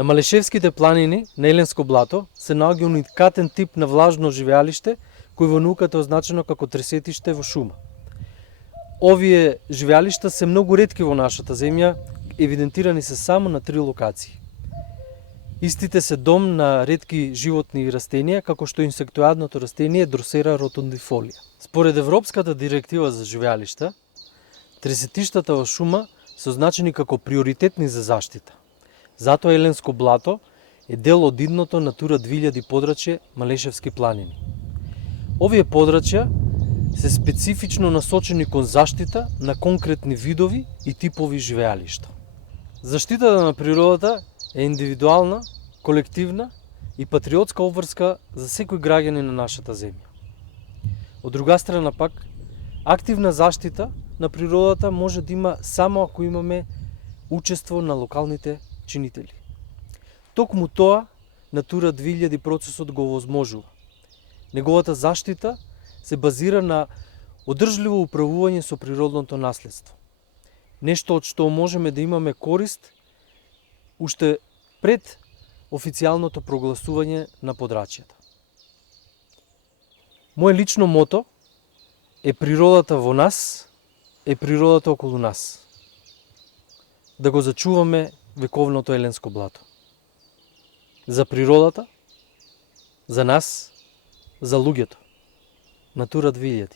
На Малешевските планини на Еленско блато се наоѓа уникатен тип на влажно живеалиште кој во науката е означено како тресетиште во шума. Овие живеалишта се многу ретки во нашата земја, евидентирани се само на 3 локации. Истите се дом на ретки животни и растенија, како што инсектојадното растение Drosera rotundifolia. Според Европската директива за живеалишта, тресетиштата во шума се означени како приоритетни за заштита. Затоа Еленско блато е дел од идното Натура 2000 подрачје Малешевски планини. Овие подрачја се специфично насочени кон заштита на конкретни видови и типови живеалишта. Заштитата на природата е индивидуална, колективна и патриотска обврска за секој граѓанин на нашата земја. Од друга страна пак, активна заштита на природата може да има само ако имаме учество на локалните чинители. Токму тоа Натура 2000 процесот го овозможува. Неговата заштита се базира на одржливо управување со природното наследство. Нешто од што можеме да имаме корист уште пред официјалното прогласување на подрачјата. Моje лично мото е природата во нас, е природата околу нас. Да го зачуваме вековното Еленско блато. За природата, за нас, за луѓето. Натура 2000.